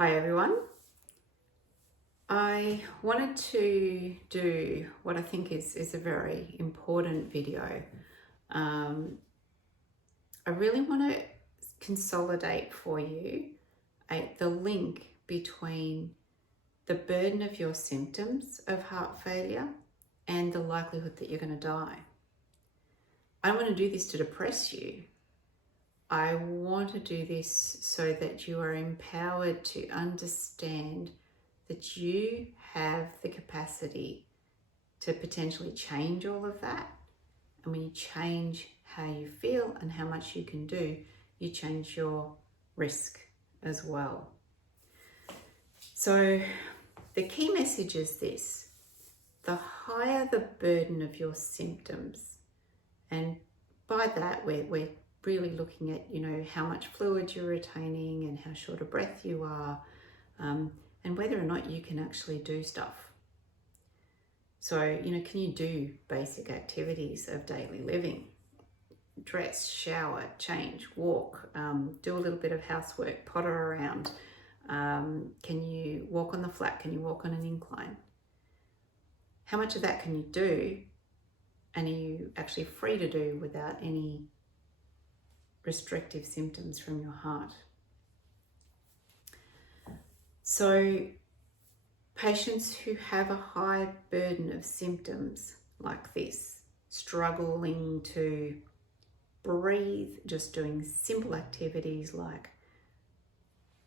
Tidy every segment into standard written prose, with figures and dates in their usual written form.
Hi everyone. I wanted to do what I think is a very important video. I really want to consolidate for you the link between the burden of your symptoms of heart failure and the likelihood that you're going to die. I don't want to do this to depress you. I want to do this so that you are empowered to understand that you have the capacity to potentially change all of that. And when you change how you feel and how much you can do, you change your risk as well. So the key message is this: the higher the burden of your symptoms, and by that we're really looking at, how much fluid you're retaining and how short of breath you are, and whether or not you can actually do stuff. So, can you do basic activities of daily living? Dress, shower, change, walk, do a little bit of housework, potter around. Can you walk on the flat? Can you walk on an incline? How much of that can you do? And are you actually free to do without any restrictive symptoms from your heart? So patients who have a high burden of symptoms like this, struggling to breathe, just doing simple activities like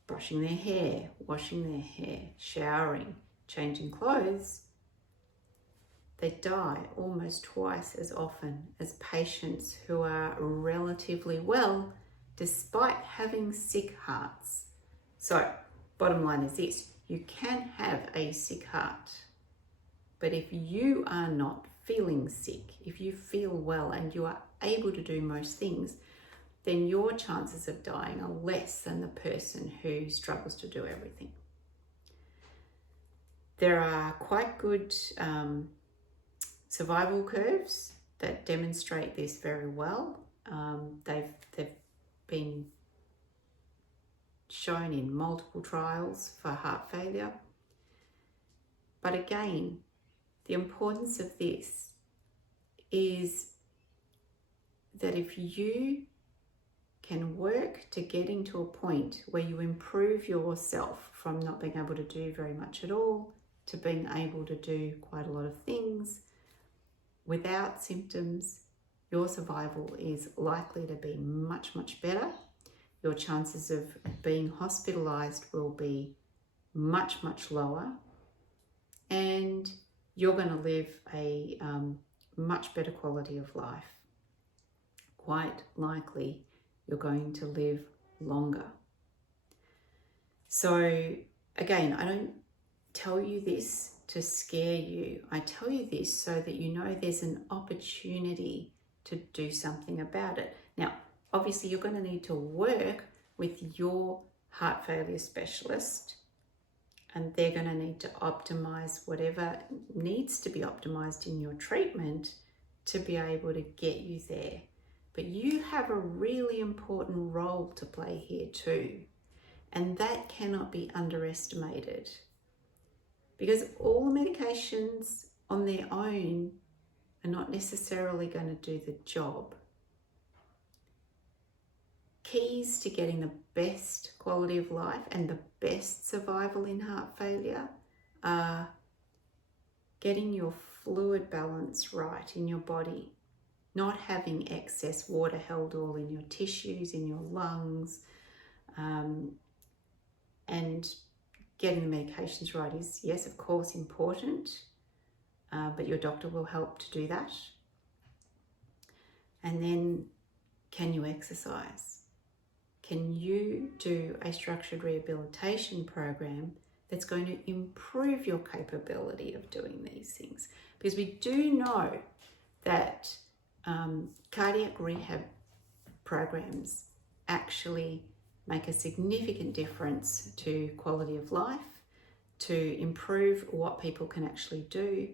brushing their hair, washing their hair, showering, changing clothes, they die almost twice as often as patients who are relatively well despite having sick hearts. So, bottom line is this: you can have a sick heart, but if you are not feeling sick, if you feel well and you are able to do most things, then your chances of dying are less than the person who struggles to do everything. There are quite good survival curves that demonstrate this very well. They've been shown in multiple trials for heart failure. But again, the importance of this is that if you can work to getting to a point where you improve yourself from not being able to do very much at all to being able to do quite a lot of things without symptoms, your survival is likely to be much, much better. Your chances of being hospitalized will be much, much lower, and you're going to live a much better quality of life. Quite likely, you're going to live longer. So again, I don't tell you this to scare you. I tell you this so that you know there's an opportunity to do something about it. Now, obviously, you're going to need to work with your heart failure specialist, and they're going to need to optimize whatever needs to be optimized in your treatment to be able to get you there. But you have a really important role to play here too, and that cannot be underestimated, because all the medications on their own are not necessarily going to do the job. Keys to getting the best quality of life and the best survival in heart failure are getting your fluid balance right in your body, not having excess water held all in your tissues, in your lungs, and getting the medications right is, yes, of course, important, but your doctor will help to do that. And then, can you exercise? Can you do a structured rehabilitation program that's going to improve your capability of doing these things? Because we do know that cardiac rehab programs actually make a significant difference to quality of life, to improve what people can actually do.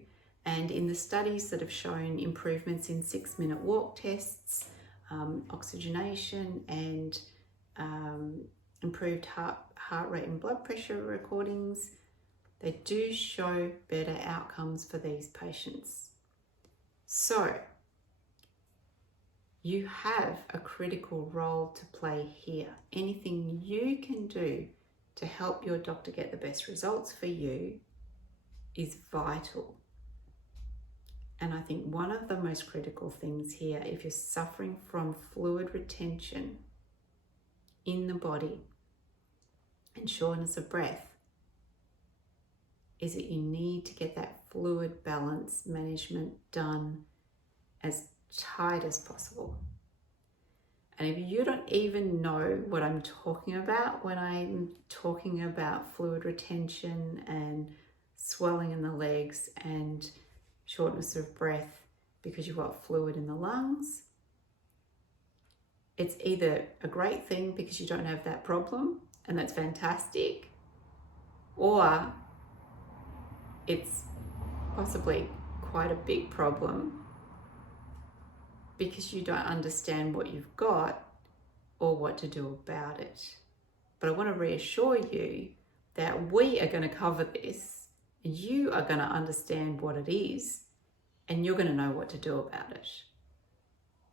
And in the studies that have shown improvements in 6-minute walk tests, oxygenation, and improved heart rate and blood pressure recordings. They do show better outcomes for these patients. So you have a critical role to play here. Anything you can do to help your doctor get the best results for you is vital. And I think one of the most critical things here, if you're suffering from fluid retention in the body and shortness of breath, is that you need to get that fluid balance management done as tight as possible. And if you don't even know what I'm talking about when I'm talking about fluid retention and swelling in the legs and shortness of breath because you've got fluid in the lungs, it's either a great thing because you don't have that problem, and that's fantastic, or it's possibly quite a big problem because you don't understand what you've got or what to do about it. But I want to reassure you that we are going to cover this, and you are going to understand what it is, and you're going to know what to do about it.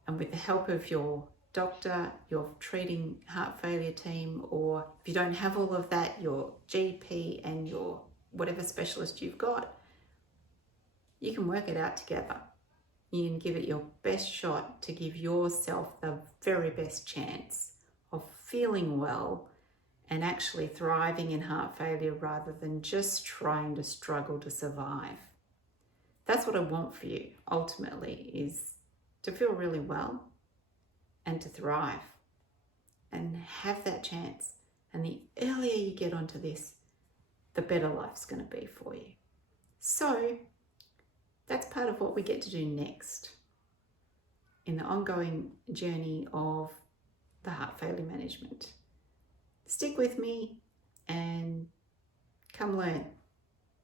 And with the help of your doctor, your treating heart failure team, or if you don't have all of that, your GP and your whatever specialist you've got, you can work it out together. You can give it your best shot to give yourself the very best chance of feeling well and actually thriving in heart failure rather than just trying to struggle to survive. That's what I want for you, ultimately, is to feel really well and to thrive and have that chance. And the earlier you get onto this, the better life's going to be for you. So that's part of what we get to do next in the ongoing journey of the heart failure management. Stick with me and come learn.